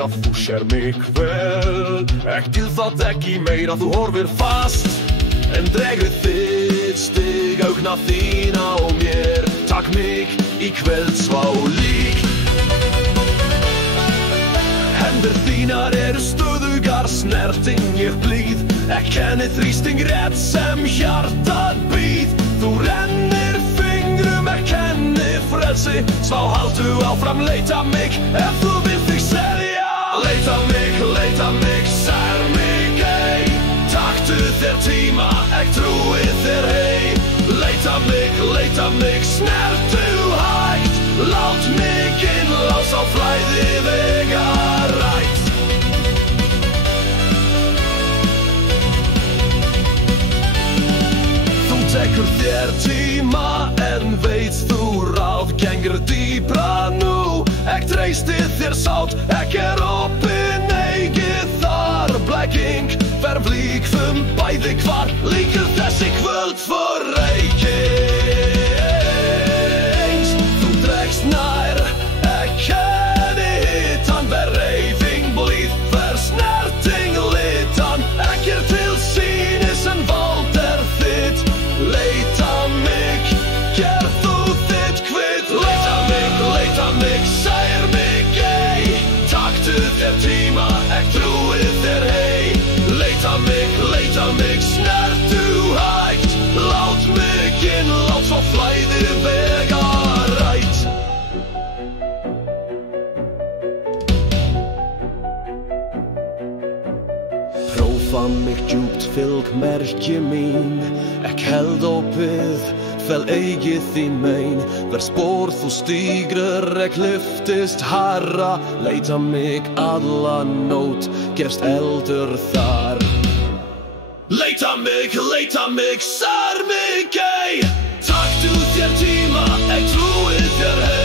sér að þú sér mig vel. Ekki það ekki meira, þú horfir fast, en dregur þitt stig augna þína og mér. Takk mig í kvöld svá lík. Hendur þínar eru stöðugar, snerting ég blíð. Ég kenni þrýsting rétt sem hjartað býð. Þú rennir fingrum, ég kenni frelsi. Svá haltu áfram, leita mig ef þú vill þig selja. Leita mig, sær mig ei. Taktu þér tíma, ég trúi þér hei. Leita mig, snertu hægt. Lát mig innlás á flæði vegar rætt. Þú tekur þér tíma en veit þú ráð gengur dýpra nú. Ég treysti þér sátt, ég opinn eigið þar. Blekking, verflíkðum bæði hvar líkur þessi kvöld for eins. Þú dregst nær, ég kenni hitan. Ver reyfing, blíð, ver snerting litan. Ekki til sýnis en vald þitt. Leita mig, gerð þú þitt kvitt. Leita mig, sær mig ei. Taktu þér tíma, ég trúi þér hei. Leita mig, snertu hægt. Lát mig innlát svo flæði vegar rætt. Prófa mig djúpt, fylg merki mín. Ég held opið, fel eigið þín mein. Hver spór þú stígrir, ég lyftist hærra. Leita mig alla nótt, gerst eldur þar. Leita mig, sær mig ei. Taktu þér tíma, ég trúi þér hei.